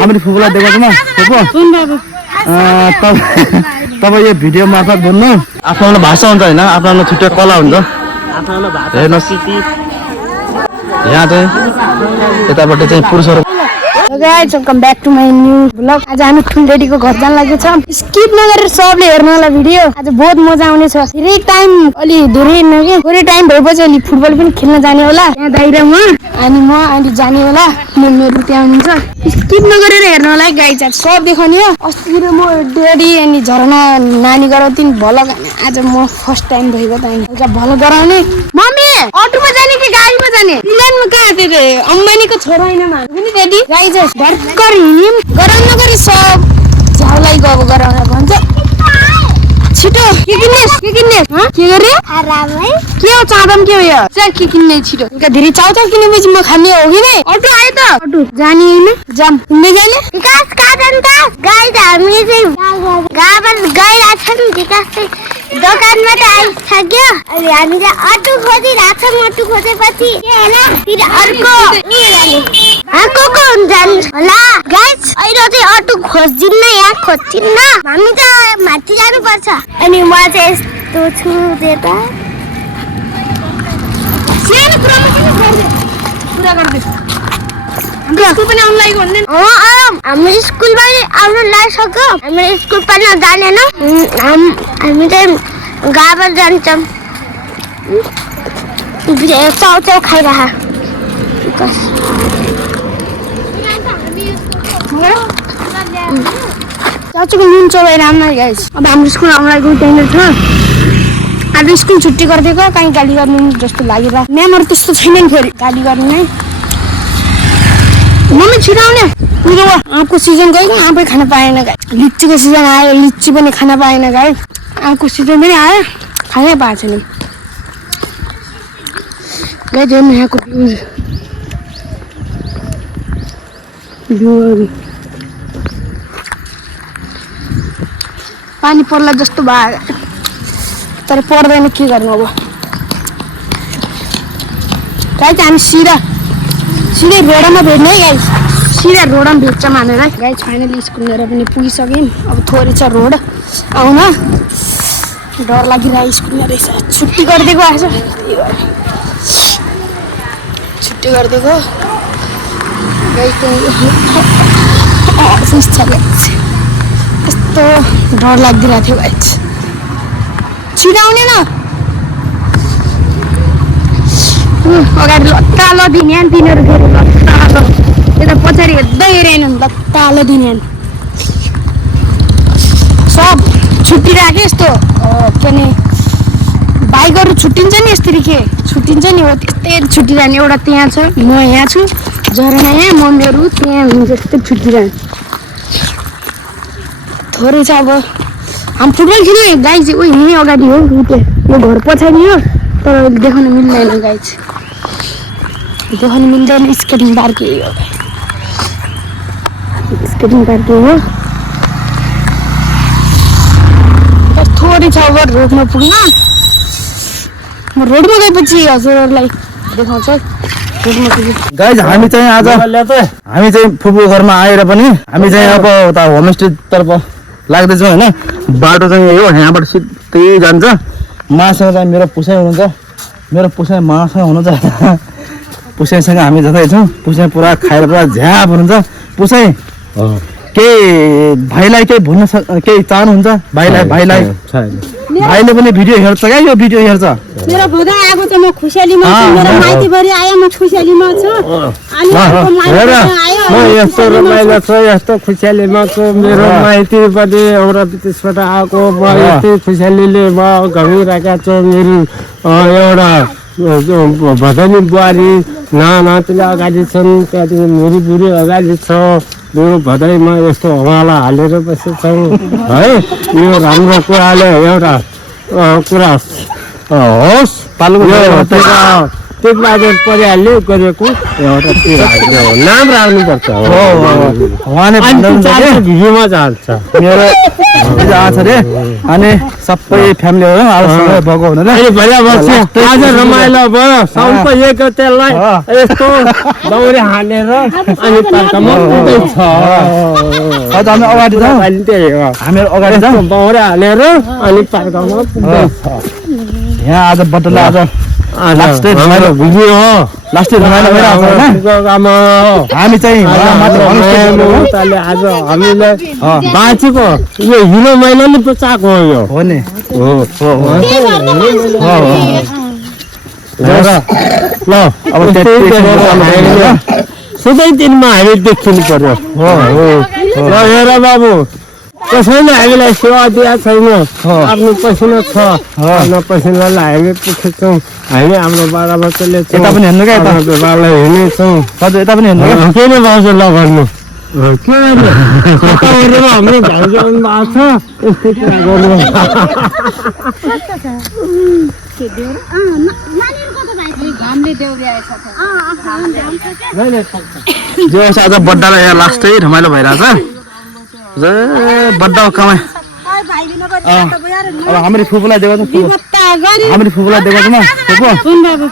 हाम्रो फुपूलाई देखाएको म फुपू तपाईँ यो भिडियो मार्फत भन्नु आफ्नो भाषा हुन्छ होइन आफ्नो छुट्टै कला हुन्छ हेर्नुहोस् यहाँ चाहिँ यतापट्टि चाहिँ पुरुषहरू guys welcome back to my new blog. आज हामी ठुलडेडीको घर जान लागेको छ। स्किप नगरेर सबले हेर्नु होला भिडियो। आज बहुत मजा आउने छ। धेरै टाइम अलि धेरै नगे थोरै टाइम भएपछि अलि फुटबल पनि खेल्न जाने होला। यहाँ दाइरा म अनि जाने होला। मेरो त्यहाँ हुनुहुन्छ। स्किप नगरेर हेर्नु होला गाइस। आज सब देखाउने हो। अस्ति म डेडी अनि झरना नानी गराउँथिन् भलक। आज म फर्स्ट टाइम भएको त अनि भलक गराउने। मम्मी अटोमा जाने कि गाडीमा जाने? मिलानमा कहाँ तेरे अम्बानीको छोरा हैन म पनि डेडी गाइस भर्खर हिँड्यौं गराउन नगरी सब झाउलाई गब गराउन भन्छ। छिटो के किन्ने के गरे आरामै के हो चादम के हो यो चाहिँ के किन्ने छिटो इनका धेरै चाउ किनेपछि म खाने हो कि नै अटो आयो त अटो जानी हैन जाम हिँड्दै जाने विकास कहाँ जान्छ गाई त हामी चाहिँ गाबल गइराछन् विकास चाहिँ दोकानमा त आइसक्यो अनि हामीले अटो खोजिराछौँ अटो खोजेपछि के हैन फेरि अर्को को हुन्छन् होला गाइस अहिले चाहिँ अटो खोज्दिन्न यहाँ खोज्दिन्न हामी त माथि जानुपर्छ अनि म चाहिँ यस्तो छु त्यता सानो कुरामा किन कुरा गर्दै हाम्रो स्कुल पनि आउन लागेको भन्दैन हाम्रो स्कुलमा आउन लागिसक्यो हाम्रो स्कुल पनि जानेन हामी चाहिँ गाबल जान्छौँ चाउ खाइरह चाचुको नुन चबाइ राम्रो गाइस अब हाम्रो स्कुल आउन लागेको टाइम छ आज स्कुल छुट्टी गरिदिएको कहीँ गाली गर्नु जस्तो लागिरहेको म्यामहरू त्यस्तो छैन फेरि गाली गर्ने नै मम्मी छिटो आउने आँपको सिजन गयो नि आँपै खान पाएन गाई लिच्चीको सिजन आयो लिच्ची पनि खान पाएन गाई आँपको सिजन पनि आयो खानै पाएको छैन गाई हेर्नु यहाँको भ्यूहरू पानी पर्ला जस्तो भयो तर पर्दैन के गर्नु अब गाइस हामी सिधै रोडमा भेट्ने है गाइस सिधै रोडमा भेट्छौँ भनेर गाइस फाइनली स्कुल लिएर पनि पुगिसक्यौँ अब थोरै छ रोड आउन डर लागिरहेको स्कुलमा रहेछ छुट्टी गरिदिएको आएछ छुट्टी गरिदिएको गाइस यस्तो डर लागिरहेको थियो गाइस छिटो आउने न अगाडि लत्तालो दिन्यान तिनीहरू फेरि लत्तालो यता पछाडि हेर्दै हेरेन लत्तालो दिन्यान सब छुट्टिरहेको यस्तो के नि बाइकहरू छुट्टिन्छ नि यसरी के छुट्टिन्छ नि हो त्यस्तै छुट्टिरहने एउटा त्यहाँ छ म यहाँ छु झरना यहाँ मम्मीहरू त्यहाँ हुन्छ त्यस्तै छुट्टिरहने थोरै छ अब हामी फुटबल खेल्ने गाई चाहिँ उयो यहीँ अगाडि हो त्यो यो घर पछाडि हो तर देखाउन मिल्दैन गाई चाहिँ देखाउन मिल्दैन स्केटिङ पार्क यही हो स्केटिङ पार्क यही हो थोरै छ अब रोडमा पुग्न म रोडमा गएपछि हजुरहरूलाई देखाउँछ रोडमा पुग्यो गाइज हामी चाहिँ आज फुपूको घरमा आएर पनि हामी चाहिँ अब उता होमस्टेतर्फ लाग्दैछौँ होइन बाटो चाहिँ यही हो यहाँबाट सिधै जान्छ मासँग चाहिँ मेरो पुसाइ हुनुहुन्छ मेरो पुसाइ मासँग हुनुहुन्छ पुसाइसँग हामी जाँदैछौँ पुसाइ पुरा खाएर पुरा झ्याप हुनुहुन्छ पुसाइ केही भाइलाई केही भन्न केही चाहनुहुन्छ भाइले पनि भिडियो हेर्छ क्या यो भिडियो हेर्छ मेरो भोदा आएको छ म खुसियालीमा छु मेरो माइतीभरि आयो म खुसियालीमा छु अनि म यस्तो रमाइलो छु यस्तो खुसियालीमा छु मेरो माइती पनि एउटा विदेशबाट आएको म यस्तै खुसियालीले म घुमिरहेका छु मेरो एउटा भजनी बुहारी नातिले अगाडि छन् त्यहाँदेखि मेरो बुढी अगाडि छ मेरो भदाइमा यस्तो हवाला हालेर बसेछौँ है यो राम्रो कुराले एउटा कुरा होस् टेकबहादुर परियारले गरेको एउटा त्यो राख्ने हो, नाम राख्नुपर्छ उहाँले भिडियोमा जान्छ मेरो आछ रे अनि सबै फ्यामिलीहरू अब सँगै भएको हुनाले अहिले भइया बस्छ आज रमाइलो भयो साउनको 1 गतेलाई यस्तो दौरी हानेर अनि पार्कमा पुग्दैछ अझ हामी अगाडि जाउँ अहिले त्यही हो हामीहरू अगाडि जाउँ दौरी हानेर अनि पार्कमा पुग्दैछ यहाँ आज बड्डला आज लास्ट रमाइलो भिडियो हो लास्ट रमाइलो भइरहेको छ होइन हामी चाहिँ मात्र ताले आज हामीले बाँचेको यो हिलो महिनाले बचाएको हो यो हो नि ल अब सधैँ दिनमा हामी देखिनु पर्यो ल हेर बाबु कसैले हामीलाई सेवा दिएको छैन आफ्नो पसिना छ आफ्नो पसिनालाई हामी पुगेछौँ हामी हाम्रो बाबाले यता पनि हेर्नु क्या बाबालाई हेर्नेछौँ हजुर यता पनि हेर्नु के नै भाउजू लगाउनु के हाम्रो भाउजू आउनु भएको छ यस्तै कुरा गर्नु जो आज बड्डालाई यहाँ लास्टै रमाइलो भइरहेछ बड्डा कमाइ अब हाम्रो फुपूलाई देखाउँछ हाम्रो फुपूलाई देखाउँछ म फुपू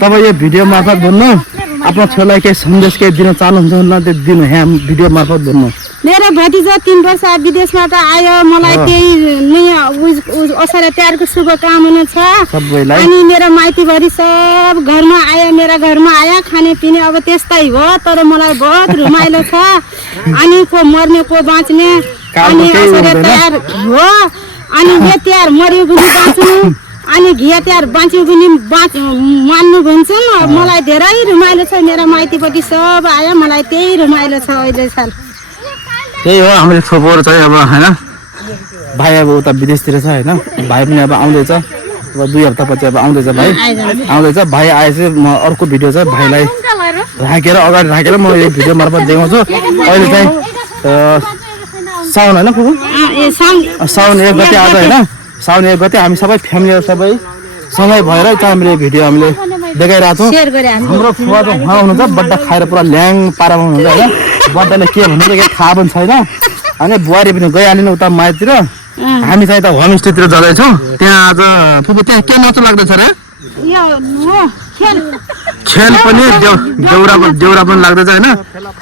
तपाईँ यो भिडियो मार्फत भन्नु आफ्नो छोरालाई केही सन्देश केही दिन चाहनुहुन्छ त्यो दिनु यहाँ भिडियो मार्फत भन्नु मेरो भतिजा 3 वर्ष विदेशबाट आयो मलाई केही नयाँ असार तिहारको शुभकामना छ सबैलाई अनि मेरो माइतीभरि सब घरमा आयो मेरा घरमा आयो खाने पिने अब त्यस्तै हो तर मलाई बहुत रमाइलो छ अनि को मर्ने को बाँच्ने अनि असार तिहार हो अनि यो तिहार मर्यो पनि बाँच्नु अनि घिया तिहार बाँच्यो पनि मान्नु भन्छन् मलाई धेरै रमाइलो छ मेरो माइतीपट्टि सब आयो मलाई त्यही रमाइलो छ अहिले साल त्यही हो हाम्रो फुपूहरू चाहिँ अब होइन भाइ अब उता विदेशतिर छ होइन भाइ पनि अब आउँदैछ अब 2 हप्तापछि अब आउँदैछ भाइ आउँदैछ भाइ आएछ म अर्को भिडियो चाहिँ भाइलाई राखेर अगाडि राखेर म यो भिडियो मार्फत देखाउँछु अहिले चाहिँ साउन होइन फुपू साउन 1 गते आज होइन साउन 1 गते हामी सबै फ्यामिलीहरू सबै सँगै भएर चाहिँ हामीले भिडियो हामीले देखाइरहेको छौँ हाम्रो फुवा त उहाँ हुनुहुन्छ बड्डा खाएर पुरा ल्याङ पारामा हुनुहुन्छ होइन बड्डाले के भन्नु केही थाहा पनि छैन अनि बुहारी पनि गइहालिनु उता माइतीतिर हामी चाहिँ त होमस्टेतिर जाँदैछौँ त्यहाँ आज फुपू त्यहाँ के नचो लाग्दैछ रे खेल पनि देउरा पनि लाग्दैछ होइन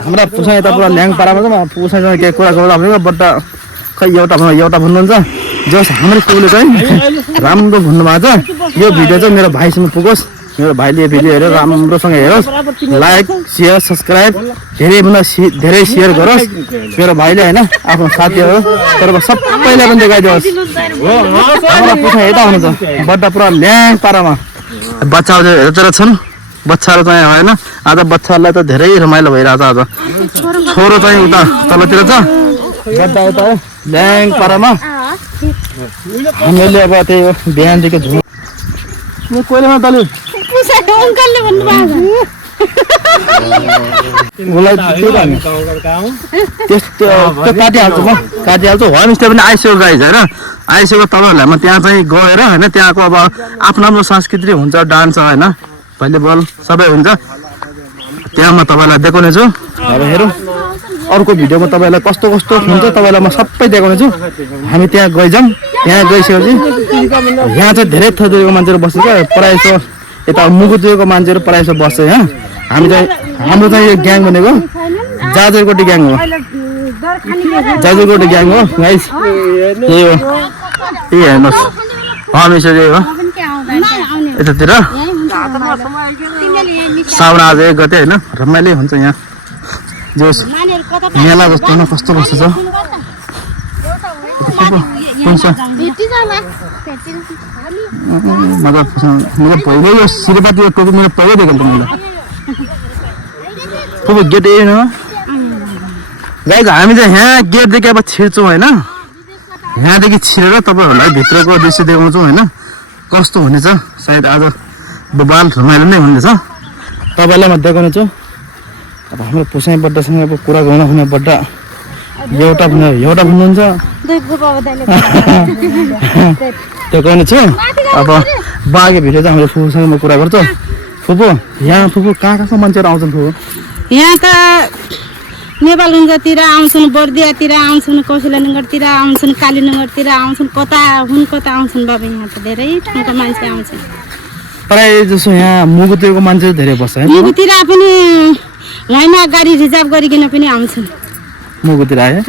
हाम्रा पुसा यता पुरा ल्याङ पारामा छ पुसासँग केही कुरा गर्दा भनेको बड्डा खै एउटा भन्नुहुन्छ जस हाम्रो फुपूले चाहिँ राम्रो भन्नुभएको छ यो भिडियो चाहिँ मेरो भाइसँग पुगोस् मेरो भाइले यो भिडियो हेरेर राम्रोसँग हेरोस् लाइक सेयर सब्सक्राइब धेरै सेयर गरोस् मेरो भाइले होइन आफ्नो साथीहरू तर सबैलाई पनि देखाइदियोस् हाम्रो पुसा यता हुनुहुन्छ बड्डा पुरा ल्याङ पारामा बच्चाहरू यतातिर छन् बच्चाहरू चाहिँ होइन आज बच्चाहरूलाई त धेरै रमाइलो भइरहेछ आज छोरो चाहिँ उता तलतिर छ बड्डा यता ल्याङ पारामा हामीले अब त्यही हो बिहानदेखि झुम कोइलामा तलु अङ्कलले भन्नुभएको त्यस्तो काटिहाल्छु म काटिहाल्छु होमस्टे पनि आइसक्यो गाइज होइन आइसक्यो तपाईँहरूलाई म त्यहाँ चाहिँ गएर होइन त्यहाँको अब आफ्नो आफ्नो संस्कृति हुन्छ डान्स होइन भलिबल सबै हुन्छ त्यहाँ म तपाईँलाई देखाउने छु अब हेरौँ अर्को भिडियोमा तपाईँलाई कस्तो कस्तो हुन्छ तपाईँलाई म सबै देखाउने छु हामी त्यहाँ गइजाउँ त्यहाँ गइसकेपछि यहाँ चाहिँ धेरै थरीको मान्छेहरू बस्छ क्या प्रायः जस्तो यता मुगुतिरको मान्छेहरू प्रायः जस्तो बस्छ यहाँ हामी चाहिँ हाम्रो चाहिँ यो ग्याङ भनेको जाजरकोटी ग्याङ हो जाजरकोटी ग्याङ हो गाइस त्यही हो त्यही हेर्नुहोस् हमेसा त्यही हो यतातिर साउन आज 1 गते होइन रमाइलो हुन्छ यहाँ जोस् मेला जस्तो न कस्तो कस्तो छ मेरो पहिल्यै यो सिरेपाती टोपी मेरो पहिल्यै देखेको त मैले फुपू गेट यही न गाइज हामी चाहिँ यहाँ गेटदेखि अब छिर्छौँ होइन यहाँदेखि छिरेर तपाईँहरूलाई भित्रको दृश्य देखाउँछौँ होइन कस्तो हुनेछ सायद आज बबाल रमाइलो नै हुनेछ तपाईँलाई म देखाउने छु अब हाम्रो पुसाइ बड्डासँग अब कुरा गर्नु हुने बड्डा एउटा भन्नुहुन्छ देखाउने छु अब बाघे भिडियो चाहिँ हाम्रो फुपूसँग म कुरा गर्छु फुपू यहाँ फुपू कहाँ कहाँको मान्छेहरू आउँछन् फुपू यहाँ त नेपालगञ्जतिर आउँछन् बर्दियातिर आउँछन् कौशल्यानगरतिर आउँछन् कालीनगरतिर आउँछन् कता आउँछन् बाबा यहाँ त धेरै ठाउँका मान्छे आउँछन् प्रायः जसो यहाँ मुगुतिरको मान्छे धेरै बस्छ है मुगुतिर पनि लाइनमा गाडी रिजर्भ गरिकन पनि आउँछन् मुगुतिर आयो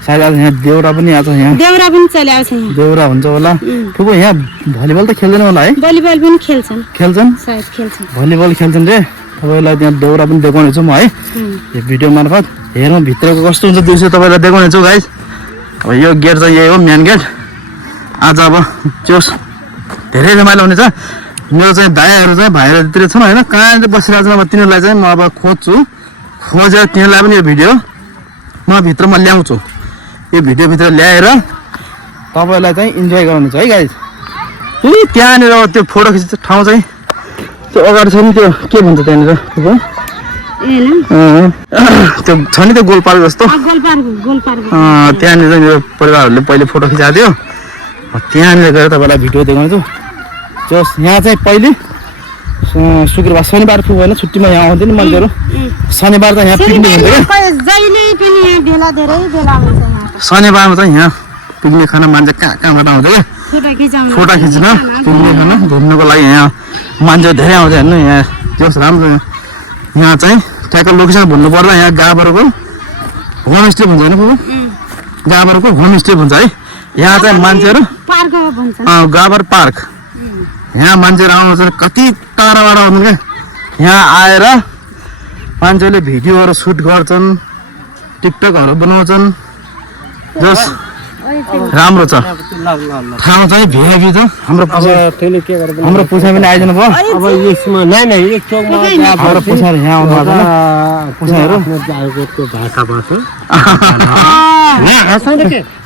सायद आज यहाँ देउरा पनि आएको छ यहाँ देउरा पनि चले आउँछ यहाँ देउरा हुन्छ होला फुपू यहाँ भलिबल त खेल्दैन होला है भलिबल पनि खेल्छन् सायद खेल्छन् भलिबल खेल्छन् रे तपाईँलाई त्यहाँ देउरा पनि देखाउने छु म है यो भिडियो मार्फत हेरौँ भित्रको कस्तो हुन्छ दिउँसो तपाईँलाई देखाउने छु गाइस अब यो गेट चाहिँ यही हो मेन गेट आज अब जोस धेरै रमाइलो हुनेछ मेरो चाहिँ दायाहरू चाहिँ भाइहरूतिर छन् होइन कहाँ बसिरहेको छ अब तिनीहरूलाई चाहिँ म अब खोज्छु खोजेर तिनीहरूलाई पनि यो भिडियो म भित्रमा ल्याउँछु यो भिडियोभित्र ल्याएर तपाईँलाई चाहिँ इन्जोय गराउनु छ है गाइस त्यहाँनिर त्यो फोटो खिच्ने ठाउँ चाहिँ त्यो अगाडि छ नि त्यो के भन्छ त्यहाँनिर त्यो छ नि त्यो गोलपार्क जस्तो त्यहाँनिर चाहिँ मेरो परिवारहरूले पहिले फोटो खिचाएको थियो त्यहाँनिर गएर तपाईँलाई भिडियो देखाउँछु जस यहाँ चाहिँ पहिले शुक्रबार शनिबार फुप होइन छुट्टीमा यहाँ आउँथ्यो नि मान्छेहरू शनिबार त यहाँ पिकनिक हुन्छ क्या शनिबारमा चाहिँ यहाँ पिकनिक खान मान्छे कहाँ कहाँबाट आउँछ क्या फोटो खिच्न पिकनिक खान घुम्नुको लागि यहाँ मान्छे धेरै आउँछ हेर्नु यहाँ जस राम्रो यहाँ चाहिँ ठ्याक्क लोकेसन भन्नु पर्दा यहाँ गाबारको होमस्टे भन्छ होइन फुपू गाबारको होमस्टे भन्छ है यहाँ चाहिँ मान्छेहरू गाबर पार्क यहाँ मान्छेहरू आउँछन् कति टाढाबाट आउनु क्या यहाँ आएर मान्छेले भिडियोहरू सुट गर्छन् टिकटकहरू बनाउँछन् जस राम्रो छ ठाउँ चाहिँ भिआइपी छ हाम्रो पुसा पनि आइदिनु भयो अब यसमा एक चौकमा हाम्रो पुसाहरू यहाँ आउनु भएको छ पुसाहरू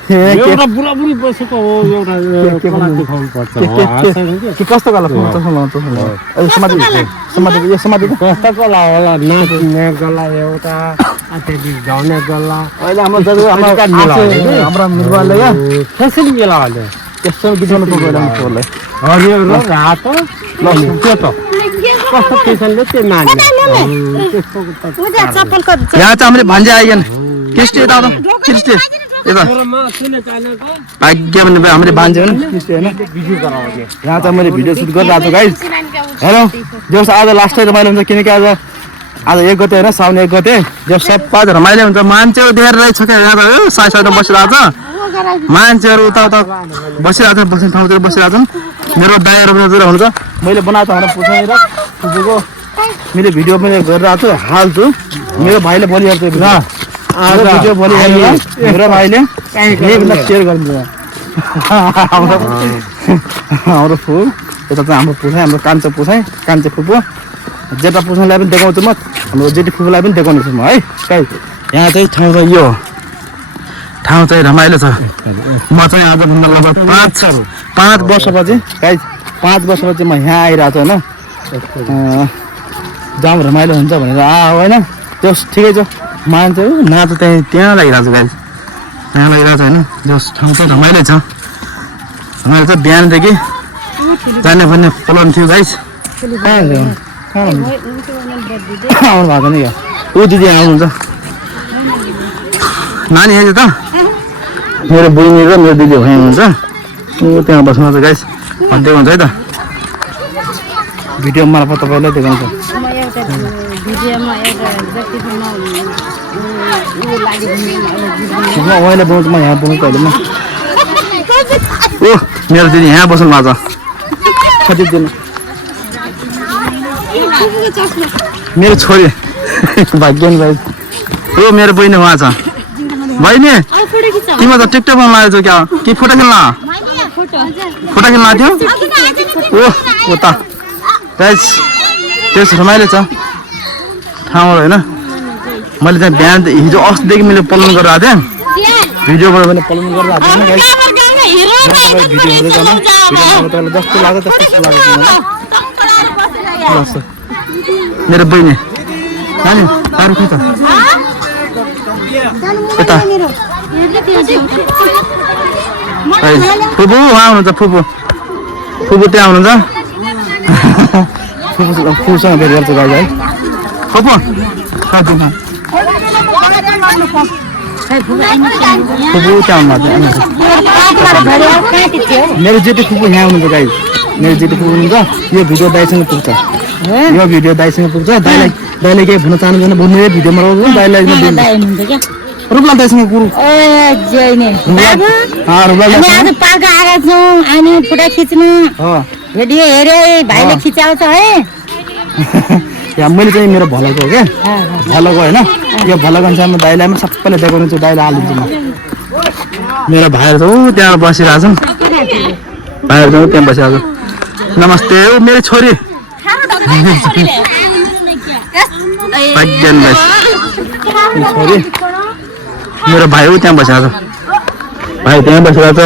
एउटा बुढाबुढी बसेको हो एउटा देखाउनु पर्छ कस्तो कला कस्तो गला होला नाच्ने गला एउटा गाउने गला अहिले हाम्रो मृगले कसरी गेला अहिले त्यस्तो बिताउनु पर्यो कस्तो पेसनले त्यो नाच्ने यहाँ चाहिँ हामीले भान्जे आइगन कृष्ण यता आउँदा कृष्ण यता भाग्य भन्ने हामीले भान्जे हो नि कृष्ण होइन यहाँ चाहिँ मैले भिडियो सुट गरिरहेको छु गाइस हेलो जस आज लास्टै रमाइलो हुन्छ किनकि आज 1 गते होइन साउन 1 गते जो सबै रमाइलो हुन्छ मान्छेहरू धेरै रहेछ क्या यहाँ त साइडमा बसिरहेको छ मान्छेहरू उता बसिरहेको छ बस्ने ठाउँतिर बसिरहेको छन् मेरो दायाँहरू हुन्छ मैले बनाएको हाम्रो पुछाएर फुपूको मैले भिडियो पनि गरिरहेको छु हाल्छु मेरो भाइले भोलि हेर्छ भिडियो भोलि हेरेर मेरो भाइले सेयर गरिदिन्छ हाम्रो फुल यता चाहिँ हाम्रो पुछाइ हाम्रो कान्छो पुछाइ कान्छे फुपू जेठा पुछाइलाई पनि देखाउँछु म हाम्रो जेठी फुपूलाई पनि देखाउने छु म है गाइस यहाँ चाहिँ ठाउँ चाहिँ यो ठाउँ चाहिँ रमाइलो छ म चाहिँ आजभन्दा लगभग 5 वर्षपछि गाइस 5 वर्षपछि म यहाँ आइरहेको छु होइन जाउँ रमाइलो हुन्छ भनेर होइन त्यो ठिकै छ मान्छे नाच त्यहाँ लागिरहेको छ गाइस यहाँ लागिरहेको छ होइन जस ठाउँ चाहिँ रमाइलो छ रमाइलो छ बिहानदेखि जाने भन्ने प्लान थियो गाइस आउनु भएको नि क्या ऊ दिदी आउनुहुन्छ नानी हेर्नु त मेरो बहिनी र मेरो दिदी भाइ हुनुहुन्छ ऊ त्यहाँ बस्नु छ गाइस देखाउँछ है त भिडियो मार्फत तपाईँलाई देखाउँछ उहाँले बनाउँछु म यहाँ बनाउँछु अहिले म ओ मेरो दिदी यहाँ बस्नु भएको छ कति दिन मेरो छोरी भाग्यन भाइ ओ मेरो बहिनी उहाँ छ बहिनी तिमी त टिकटक बनाउनु लागेको क्या के फोटो खेल्न लाग्यो ओ त त्यस रमाइलो छ ठाउँहरू होइन मैले चाहिँ बिहान हिजो अस्तिदेखि मैले पलन गरेर आएको थिएँ भिडियोबाट मैले पलन गरेर आएको थिएँ जस्तो लाग्यो त्यस्तो लाग्यो मेरो बहिनी नानी तारू खै त यता फुपू उहाँ हुनुहुन्छ फुपू त्यहाँ हुनुहुन्छ फुपूसँग भेट गर्छु गाइज है फुपू फुपू त्यहाँ हुनुहुन्छ मेरो जेठी फुपू यहाँ हुनुहुन्छ गाइज मेरो जेठी फुपू हुनुहुन्छ यो भिडियो दाइसँग पुग्छ दाइले केही भन्न चाहनुहुन्छ भने भन्नु भिडियोमा दाइलाई रूपलाल दाइसँग गुरु पार्क आएका छौँ अनि फोटो खिच्नु भिडियो हेऱ्यो भाइले खिचाउँछ है यहाँ मैले चाहिँ मेरो भलाको हो क्या भलाको होइन यो भलाको अनुसारमा दाइलाई म सबैले देखाउनु छु दाइलाई हालिदिन्छु म मेरो भाइहरू त ऊ त्यहाँ बसिरहेको छ भाइहरू त त्यहाँ बसिरहेको छ नमस्ते ऊ मेरो छोरी छोरी मेरो भाइ ऊ त्यहाँ बसिरहेको छ भाइ त्यहाँ बसिरहेको छ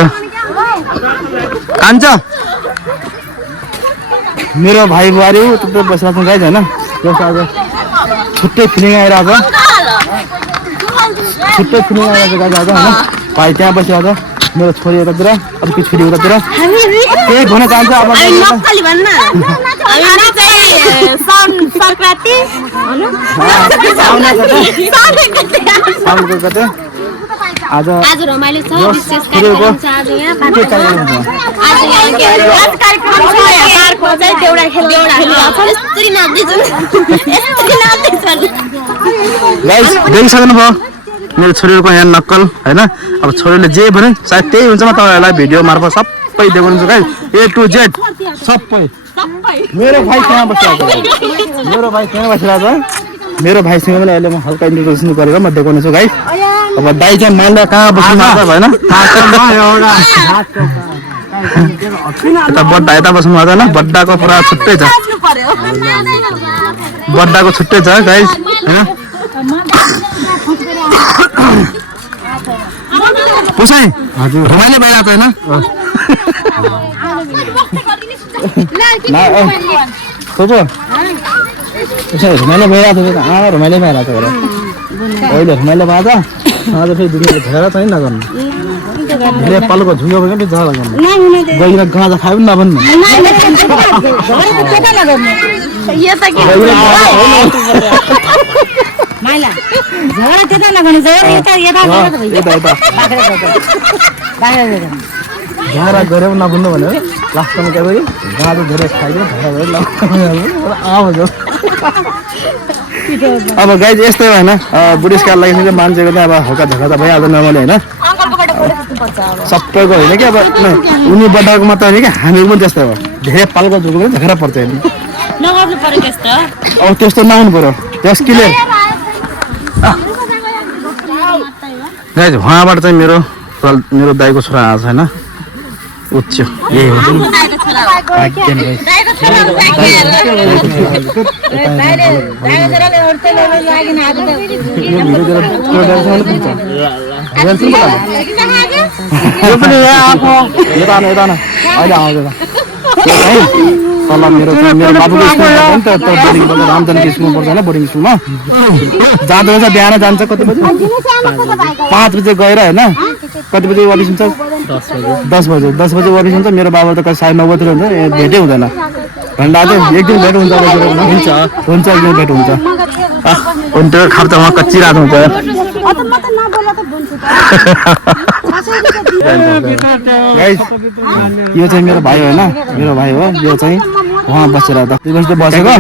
कान्छ मेरो भाइ बुहारी त्यस्तो बसिरहेको छ गाइज होइन जस्तो आज छुट्टै फिलिङ आइरहेको छ गाइज आज होइन भाइ त्यहाँ बसिरहेको छ मेरो छोरी यतातिर अर्को छोरी उतातिर केही भन्न चाहन्छ अब आज रमाइलो छ विशेष कार्यक्रम छ आज यहाँ देखिसक्नुभयो मेरो छोरीको यहाँ नक्कल होइन अब छोरीले जे भन्यो सायद त्यही हुन्छ म तपाईँहरूलाई भिडियो मार्फत सबै देखाउनु गाइस A to Z सबै मेरो भाइ त्यहाँ बसिरहेको मेरो भाइसँग पनि अहिले म हल्का इन्ट्रोडक्सन गरेर म देखाउने छु गाइस अब दाइ चाहिँ मान्दा कहाँ बस्नु भएन बड्डा यता बस्नु हुँदैन बड्डाको पुरा छुट्टै छ बड्डाको छुट्टै छ गाइस होइन पुसाइ हजुर रमाइलो भइरहेको होइन रमाइलो भइरहेको छ रमाइलो भइरहेको छ अहिले रमाइलो भएको छ आज फेरि दुनियाँको झगडा चाहिँ नगर्नु धेरै पालुको झुङ्गो भयो भने झगडा गर्नु गएर गाँजा खायो पनि नभन्नु झगडा गऱ्यो नभन्नु भनेर लास्टमा के गऱ्यो गाँजा धेरै खाइदियो झगडा गऱ्यो अब गाइज यस्तै होइन बुढेसकाल लागि मान्छेको त अब हल्का झगडा त भइहाल्छ नर्मली होइन सबैको होइन कि अब उनी बड्डाको मात्र होइन कि हामीहरू पनि त्यस्तै हो धेरै पालको झुको पनि झगडा पर्छ होइन अब त्यस्तो नहुनु पर्यो त्यस क्लियर गाइज उहाँबाट चाहिँ मेरो दाइको छोरा आएको छ होइन उच्च यही हो तल मेरो बाबुको स्कुल रामचन्द्र स्कुलमा पर्छ होइन बोर्डिङ स्कुलमा जाँदो रहेछ बिहान जान्छ कति बजी 5 बजे गएर होइन कति बजी वापिस हुन्छ 10 बजे वापिस हुन्छ मेरो बाबा त कति 9:30 बजी हुन्छ भेटै हुँदैन भन्दा चाहिँ एक दिन भेट हुन्छ हुन्छ एक दिन भेट हुन्छ त्यो खर्च उहाँ कच्ची रात हुन्छ यो चाहिँ मेरो भाइ होइन मेरो भाइ हो यो चाहिँ उहाँ बसेर बसेको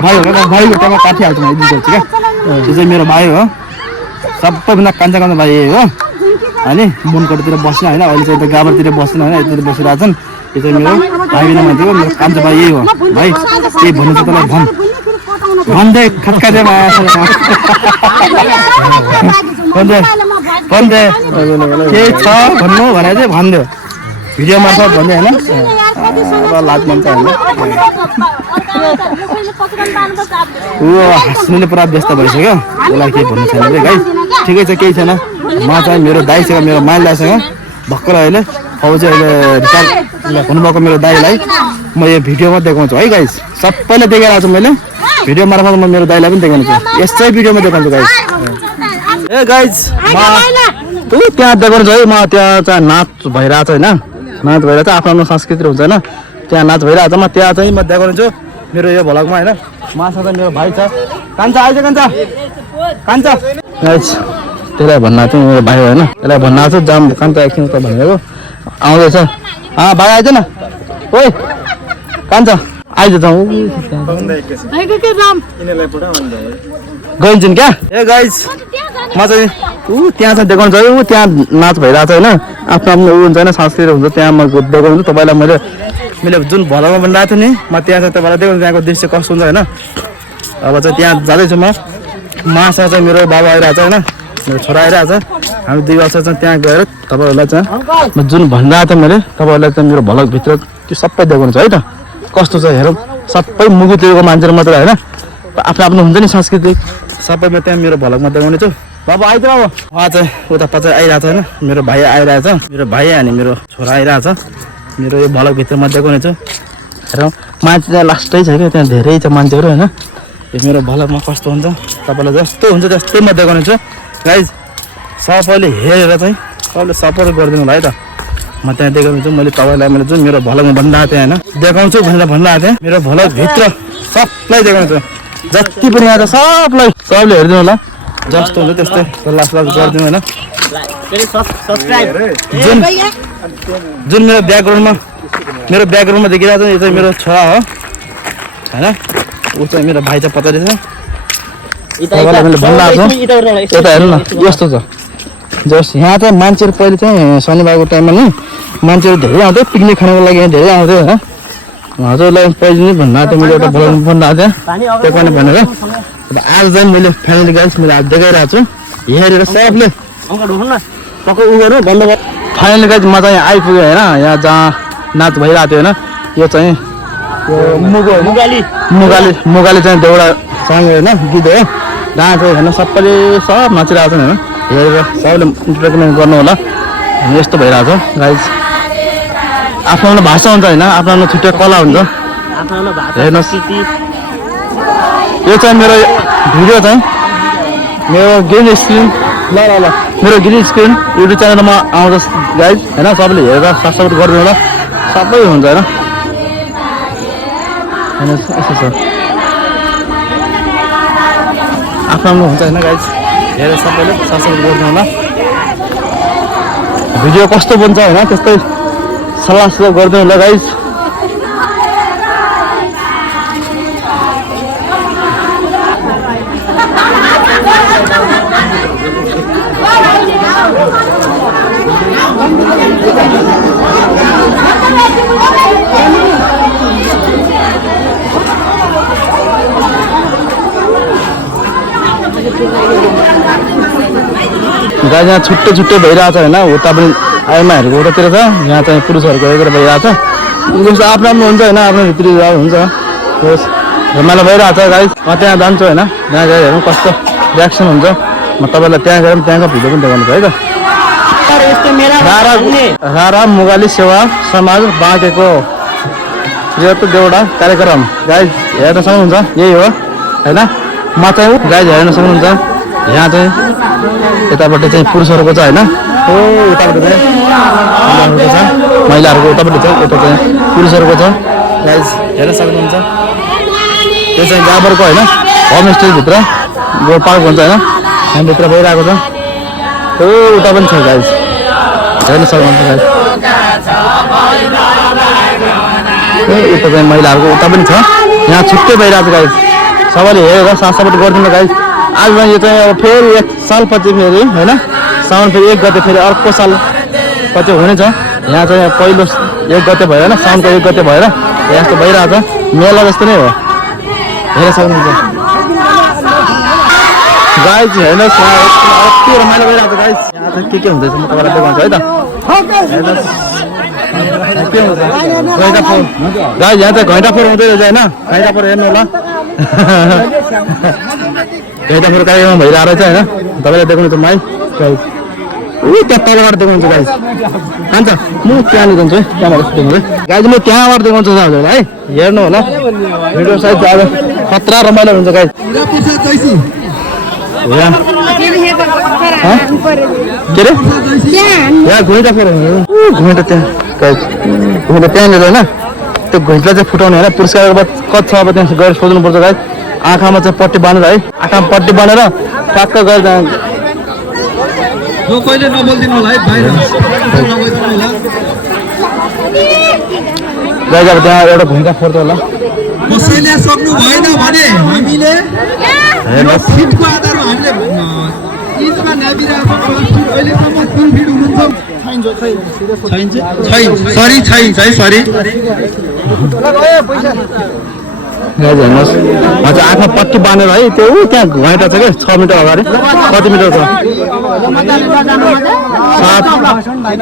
भाइ हो भाइ खुट्टामा काटिहाल्छु म यदि क्या यो चाहिँ मेरो भाइ हो सबैभन्दा कान्छा भाइ हो अनि मुनकोटतिर बस्न होइन अहिले चाहिँ गाबारतिर बस्न होइन यतिर बसिरहेको छन् यो चाहिँ मेरो भाइ मान्छे हो मेरो कान्छा भाइ यही हो भाइ के भन्नु छ तँलाई भन्दै खत्का दे भन्दै के छ भन्नु भने चाहिँ भनिदियो भिडियो मार्फत भन्दै होइन अब लाज मान्छ होइन ऊ हाँस्नुले पुरा व्यस्त भइसक्यो उसलाई केही भन्नु छैन अरे गाई ठिकै छ केही छैन म चाहिँ मेरो दाइसँग मेरो माइल दाइसँग भर्खर अहिले फौजी अहिले रिटायर हुनुभएको मेरो दाइलाई म यो भिडियोमा देखाउँछु है गाइस सबैले देखाइरहेको छु मैले भिडियो मार्फत म मेरो दाइलाई पनि देखाउँछु यसै भिडियोमा देखाउँछु गाइस ए गाइस त्यहाँ देखाउँछु है म त्यहाँ चाहिँ नाच भइरहेको छ होइन नाच भइरहेको छ आफ्नो आफ्नो संस्कृति हुन्छ होइन त्यहाँ नाच भइरहेको छ। म त्यहाँ चाहिँ म देखाउँछु मेरो यो भ्लगमा होइन। मासँग चाहिँ मेरो भाइ छ, कान्छा आइज कान्छा कान्छा गाइस। त्यसलाई भन्न चाहिँ मेरो भाइ होइन, त्यसलाई भन्न आएको छ जाम कान्छा एकछिन त भनेको आउँदैछ। भाइ आइज न, ओइ कान्छा आइज जाउँ गइन्छन् क्या। ए गाइस म चाहिँ त्यहाँ चाहिँ देखाउँछु है, त्यहाँ नाच भइरहेको छ होइन। आफ्नो आफ्नो ऊ हुन्छ होइन, सांस्कृतिक हुन्छ, त्यहाँ म देखाउँछु तपाईँलाई। मैले जुन भ्लगमा बनिरहेको थिएँ नि, म त्यहाँ चाहिँ तपाईँलाई देखाउँछु त्यहाँको दृश्य कस्तो हुन्छ होइन। अब चाहिँ त्यहाँ जाँदैछु म। मासँग चाहिँ मेरो बाबा आइरहेको छ होइन, मेरो छोरा आइरहेको छ। हामी 2 वर्ष चाहिँ त्यहाँ गएर तपाईँहरूलाई चाहिँ म जुन भनिरहेको थिएँ मैले तपाईँहरूलाई चाहिँ मेरो भ्लगभित्र त्यो सबै देखाउँछु है त। कस्तो छ हेरौँ, सबै मुगुतिरको मान्छेहरू मात्रै होइन, आफ्नो आफ्नो हुन्छ नि सांस्कृतिक, सबै म त्यहाँ मेरो भ्लगमा देखाउने छु। बाबा आइज बाबा, उहाँ चाहिँ उता पछि आइरहेको छ होइन, मेरो भाइ आइरहेछ, मेरो भाइ अनि मेरो छोरा आइरहेछ। मेरो यो भ्लगभित्र म देखाउने छु हेरौँ। मान्छे त्यहाँ लास्टै छ क्या, त्यहाँ धेरै छ मान्छेहरू होइन। यो मेरो भ्लगमा कस्तो हुन्छ तपाईँलाई जस्तो हुन्छ त्यस्तै म देखाउने छु गाइज। सबैले हेरेर चाहिँ सबैले सपोर्ट गरिदिनु होला है त। म त्यहाँ देखाउने छु मैले तपाईँलाई, मैले जुन मेरो भ्लगमा भनिरहेको थिएँ होइन, देखाउँछु भनेर भनिरहेको थिएँ। मेरो भ्लगभित्र सबलाई देखाउने छु, जति पनि आएको छ सबले हेरिदिनु होला। जस्तो हुन्छ त्यस्तै लास्ट गरिदिनु होइन। जुन मेरो ब्याकग्राउन्डमा देखिरहेको छ यो चाहिँ मेरो छोरा हो होइन। ऊ चाहिँ मेरो भाइ चाहिँ पछाडि छ। तपाईँलाई मैले भनिरहेको छु यता हेर्नु न यस्तो छ। जस यहाँ चाहिँ मान्छेहरू पहिले चाहिँ शनिबारको टाइममा नि मान्छेहरू धेरै आउँथ्यो पिकनिक खानुको लागि, धेरै आउँथ्यो होइन। हजुरलाई पहिले नै भन्नु थियो, मैले एउटा भ्लग बनाएको थिएँ त्यो पनि भनेर। आज चाहिँ मैले फ्यामिली गाइस मैले आज देखाइरहेको छु, हेरेर सबले पक्कै उ गर्नु बन्द गर। फाइनली गाइस म चाहिँ आइपुगेँ होइन, यहाँ जहाँ नाच भइरहेको थियो होइन। यो चाहिँ यो मुगाली चाहिँ देउडा सङ्ग होइन, गीत हो। जहाँ चाहिँ हेर्नु सबैले सब नाचिरहेको छन् होइन, हेरेर सबले रेकमेन्ड गर्नु होला। यस्तो भइरहेको छ गाइस। आफ्नो आफ्नो भाषा हुन्छ होइन, आफ्नो आफ्नो छुट्टै कला हुन्छ। हेर्नुहोस् यो चाहिँ मेरो भिडियो चाहिँ मेरो ग्रिन स्क्रिन ल मेरो ग्रिन स्क्रिन युट्युब च्यानलमा आउँछ गाइज होइन। सबैले हेरेर सब्सक्राइब गरिदिनु होला, सबै हुन्छ होइन। यस्तो छ आफ्नो आफ्नो हुन्छ होइन गाइज, हेरेर सबैले सब्सक्राइब गरिदिनु होला। भिडियो कस्तो बन्छ होइन त्यस्तै सल्लाह गरिदिनु होला गाइज। गाई यहाँ छुट्टै छुट्टै भइरहेको छ होइन। उता पनि आइमाहरूको उतातिर छ, यहाँ चाहिँ पुरुषहरूको यतातिर भइरहेको छ। जस्तो आफ्नो आफ्नो हुन्छ होइन, आफ्नो भित्री हुन्छ। रमाइलो भइरहेको छ गाई। म त्यहाँ जान्छु होइन, त्यहाँ गएर हेरौँ कस्तो रियाक्सन हुन्छ। म तपाईँलाई त्यहाँ गएर त्यहाँको भिडियो पनि देखाउनु है त। रारा मुगाली सेवा समाज बाँकेको यो देउडा कार्यक्रम गाई हेर्न सक्नुहुन्छ, यही हो होइन। म चाहिँ गाई हेर्न सक्नुहुन्छ, यहाँ चाहिँ यतापट्टि चाहिँ पुरुषहरूको छ होइन, हो यतापट्टि चाहिँ महिलाहरूको छ, महिलाहरूको उतापट्टि छ, यता चाहिँ पुरुषहरूको छ गाइज हेर्न सक्नुहुन्छ। त्यो चाहिँ गाबरको होइन होमस्टेभित्र गोल पार्क भन्छ होइन, यहाँभित्र भइरहेको छ। हो उता पनि छ गाइज हेर्न सक्नुहुन्छ गाइज। उता चाहिँ महिलाहरूको उता पनि छ, यहाँ छुट्टै भइरहेको छ गाइज। सबैले हेरेर साथ सपोर्ट गरिदिनु गाइज। आज यो चाहिँ अब फेरि 1 सालपछि फेरि होइन, साउन फेरि 1 गते फेरि अर्को साल पछि हुनेछ। यहाँ चाहिँ पहिलो 1 गते भयो होइन, साउनको 1 गते भएर यस्तो भइरहेको छ, मेला जस्तो नै हो हेर्न सक्नुहुन्छ गाइज। हेर्नुहोस् यति रमाइलो भइरहेको छ गाइज। यहाँ चाहिँ के हुँदैछ म तपाईँलाई देखाउँछु है त। हेर्नुहोस् के हुन्छ घैँटा फोर गाइज, यहाँ चाहिँ घैँटा फोर हुँदै रहेछ होइन। घैँटा फोर हेर्नु होला, घैँटा फोर कार्यक्रम भइरहेको रहेछ होइन। तपाईँलाई देखाउनु छ माइ गाइज, त्यहाँ तलबाट देखाउँछु गाइज। अन्त म त्यहाँनिर जान्छु है, त्यहाँबाट देखाउँछु गाइज। म त्यहाँबाट देखाउँछु हजुरलाई है, हेर्नु होला भिडियो साइड अब खतरा रमाइलो हुन्छ गाइज। के अरे यहाँ घुइँटा फोर घुइँटा त्यहाँ गाइज, घुइँटा त्यहाँनिर होइन, त्यो घुइँचलाई चाहिँ फुटाउने होइन पुरस्कारको बाद कति छ अब त्यहाँ गएर सोध्नुपर्छ गाइस आँखामा चाहिँ पट्टी बाँधेर है आँखामा पट्टी बाँधेर टक्क गएर जो कहिले नबोल्दिनु होला है बाहिर नबोल्दिनु होला गाइस अब त्यहाँ एउटा भूमिका फोर्छ होला कसैले सक्नु भएन भने हामीले यो फिटको आधारमा हामीले इन्चमा नापिरहेको अहिलेसम्म कुन फिट हुनुहुन्छ सरी गाइस हेर्नुहोस् म चाहिँ आँखा पट्टी बाँधेर है त्यो त्यहाँ घुइँटा छ क्या 6 मिटर अगाडि कति मिटर छ 7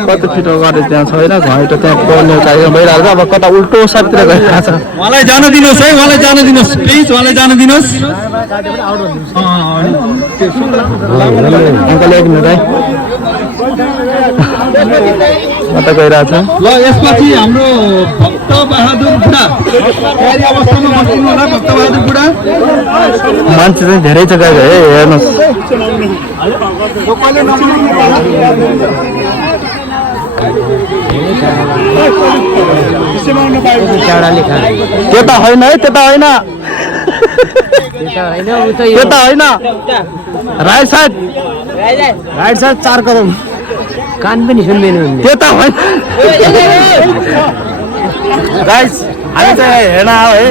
कति फिट अगाडि त्यहाँ छ होइन घुइँटा त्यहाँ पढ्ने कार्यक्रम भइरहेको छ अब कता उल्टो साइडतिर गइरहेको छ उहाँलाई जान दिनुहोस् है उहाँलाई जान दिनुहोस् प्लिज उहाँलाई जान दिनुहोस् अङ्कल 1 मिनट है कता गइरहेको छ ल यसपछि हाम्रो भक्त बहादुर बुढा तयारी अवस्थामा बस्नु होला भक्त बहादुर बुढा मान्छे चाहिँ धेरै छ गाइस है हेर्नुहोस् त्यता होइन है त्यता होइन त्यता होइन राइट साइड 4 कदम कान पनि सुन्दैन त्यता होइन गाइस हामी चाहिँ हेर्न आयो है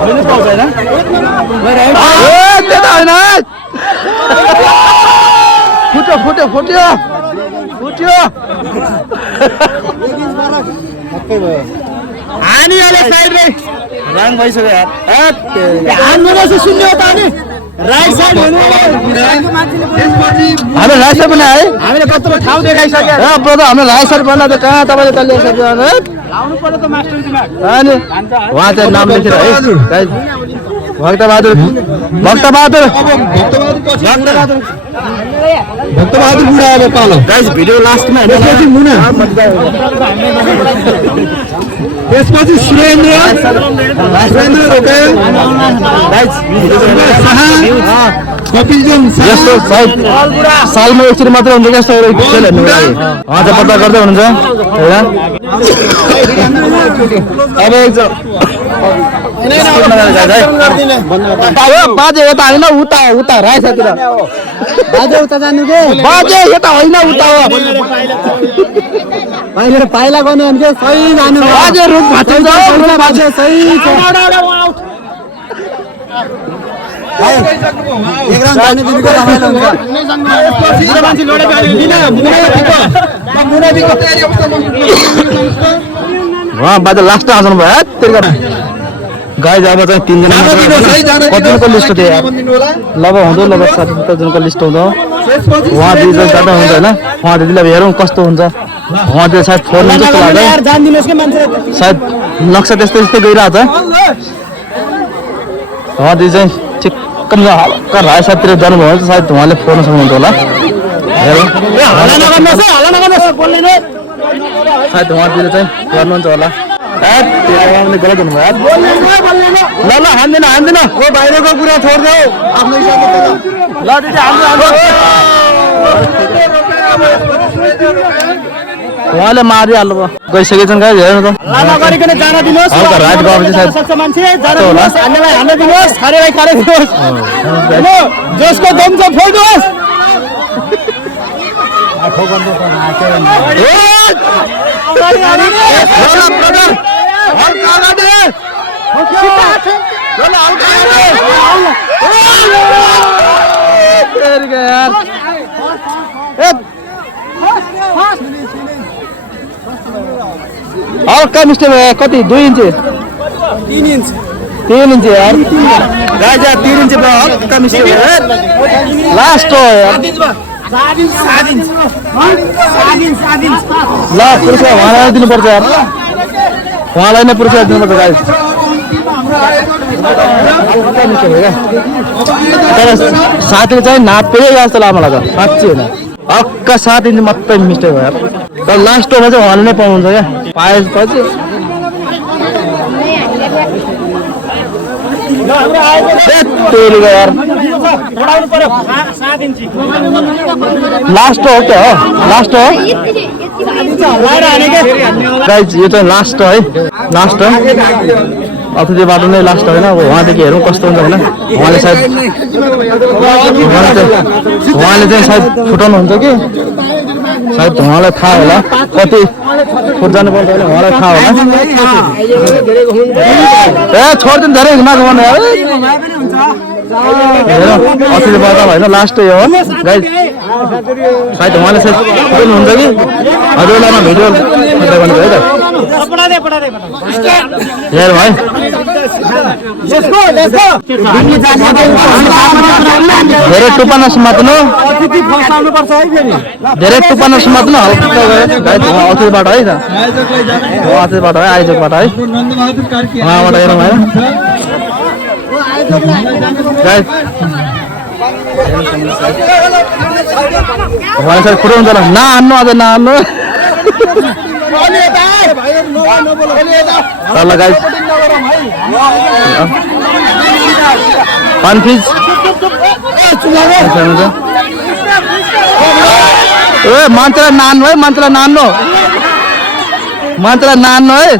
हामीले पाउँछ होइन त्यता होइन फुट्यो हानी अहिले साइडमै राङ भइसक्यो यार सुन्ने हो त अनि राइट साइड हेर्नु हामी राइट साइड पनि आए हामीले कत्रो ठाउँ देखाइसक्यो ब्रदर हाम्रो राइट साइड भन्दा त कहाँ तपाईँले तल्ले लाउनु पर्यो त मास्टर दिमाग अनि उहाँ चाहिँ नाम लेखेर है भक्त बहादुर बुढा अब पालो गाइस भिडियो लास्टमा त्यसपछि मुना त्यसपछि सुरेन्द्र रोकायो गाइस कपिलजोङ यस्तो सालमा एकचोटि मात्र हुन्छ क्या खेल हेर्नु लागि उहाँ चाहिँ पत्ता गर्दै हुनुहुन्छ होइन अब बाजे यता होइन उता राई साथी बाजे उता जानु के बाजे यता होइन उता हो पाइला गर्नु भने सही जानु बाजे रुख भाँच्छ बाजे सही छ एक राउन्ड जाने दिनको रमाइलो हुन्छ मान्छे लडेको वहाँ बाजे लास्ट आउँछ भयो त्यही गाइज अब चाहिँ 3 जना कतिजनाको लिस्ट थियो लगभग हुँदो लगभग 70 जनाको लिस्ट हुँदो उहाँ दिदी चाहिँ जाँदा हुन्छ होइन उहाँ दिदीलाई हेरौँ कस्तो हुन्छ उहाँ दिदी सायद फोन हुन्छ जस्तो लाग्छ सायद नक्सा त्यस्तै गइरहेको छ उहाँ दिदी चाहिँ चिक्कम हल्का राई साथतिर जानुभयो भने सायद उहाँले फोन सक्नुहुन्छ होला हेरौँ सायद उहाँ दिदी चाहिँ गर्नुहुन्छ होला गलत हुनुभयो ल हान्दैन ओ बाहिरको कुरा छोड्देऊ आफ्नो हिसाबले ल दिदी उहाँले मारिहाल्नु भयो गइसकेछन् गाइस हेर्नु त राइट गएपछि जसको दम छ फोड्नुहोस् हल्का मिस्टेक भयो कति 2 इंच 3 इंच यार गाइस 3 इंच भयो हल्का मिस्टेक भयो लास्ट हो यार 7 इंच ल पुरस्कार उहाँलाई दिनुपर्छ यार उहाँलाई नै पुरस्कार दिनुपर्छ गाइस तर साथीले चाहिँ नापेकै जस्तो लाग्छ मलाई त साँच्चै होइन हल्का 7 इंच मात्रै मिस्टेक भयो यार तर लास्ट ओभर चाहिँ उहाँले नै पाउनुहुन्छ क्या पाएपछि यार लास्ट हो क्या हो लास्ट हो गाइज यो चाहिँ लास्ट है लास्ट हो अथवा बाटो नै लास्ट होइन अब उहाँदेखि हेरौँ कस्तो हुन्छ होइन उहाँले चाहिँ सायद फुटाउनु हुन्छ कि सायद उहाँलाई थाहा होला कति फुट जानुपर्छ भने उहाँलाई थाहा होला ए छोडिदिनु धेरै हिँड्नु भन्नु अथवा बाटो होइन लास्ट हो गाइज सायद उहाँले सायद फुटाउनु हुन्छ कि हजुरलाई भिडियो गर्नु है त हेर भाइ धेरै टुप्पा नसमात्नु धेरै टुप्पा नसमात्नु हल्का अथीबाट है त अथीबाट है आयोजकबाट है उहाँबाट हेरौँ है उहाँले सायद फुटाउनु होला नहान्नु अझ नहान्नु ल गाइस कन्फ्युज ए मान्छेलाई नान्नु है मान्छेलाई नान्नु है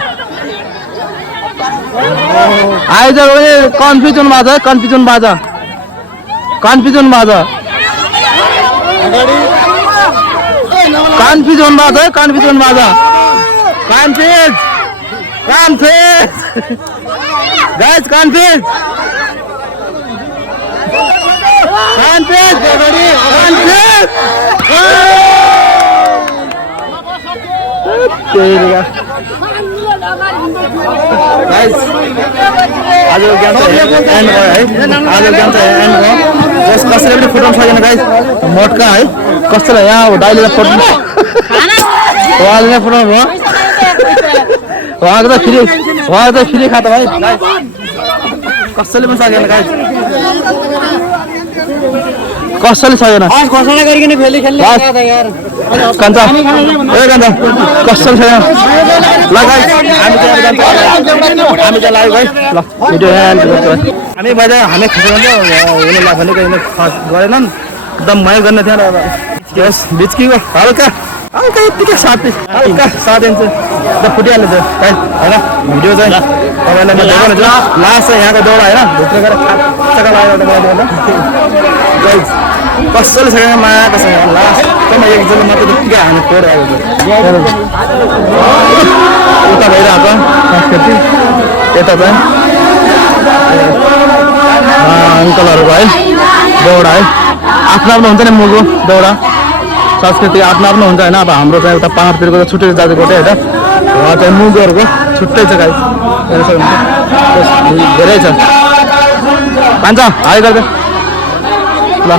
आयोजक कन्फ्युजन भएको छ है कन्फ्युजन भएको guys confused guys आज गेम चाहिँ एन्ड भयो है आज गेम चाहिँ एन्ड भयो जस कसैले पनि फुटाउन सकेन गाइस मोटका है कसैलाई यहाँ दाइले फुटाउनु उहाँले नै फुटाउनु भयो उहाँको त फ्री खाता भाइ कसैले पनि सकेन गाइस कसैले सकेन घोषणा गरिकन फेरि खेल्ने यार कान्छा ए कान्छा कसैले सकेन ल गाइस हामी चाहिँ लाग्यो है ल भिडियो एन्ड गर्छ हामी बाहिर हामी खसेन हुने लाग्ने कहिले गरेनन् एकदम माया गर्ने थियो र यस बिचकीको हल्का यतिकै साथ दिन्छ त फुटिहाल्ने थियो है होइन भिडियो चाहिँ तपाईँलाई म देखाउनु छु लास्ट चाहिँ यहाँको दौडा होइन भित्र गएर चक्का लागेर गाइस कसैले सकेन मायाको सँग लास्टमा एकजना मात्रै त्यतिकै हामी फोर आएको उता भइरहेको संस्कृति यता चाहिँ अङ्कलहरूको है दौडा है आफ्नो आफ्नो हुन्छ नि मुगो दौडा संस्कृति आफ्नो आफ्नो हुन्छ होइन अब हाम्रो चाहिँ उता पाहाडतिरको त छुट्टै जातिकोटै होइन उहाँ चाहिँ मुगोहरूको छुट्टै छ गाई धेरै छ पान्छ हाई गर्दै ल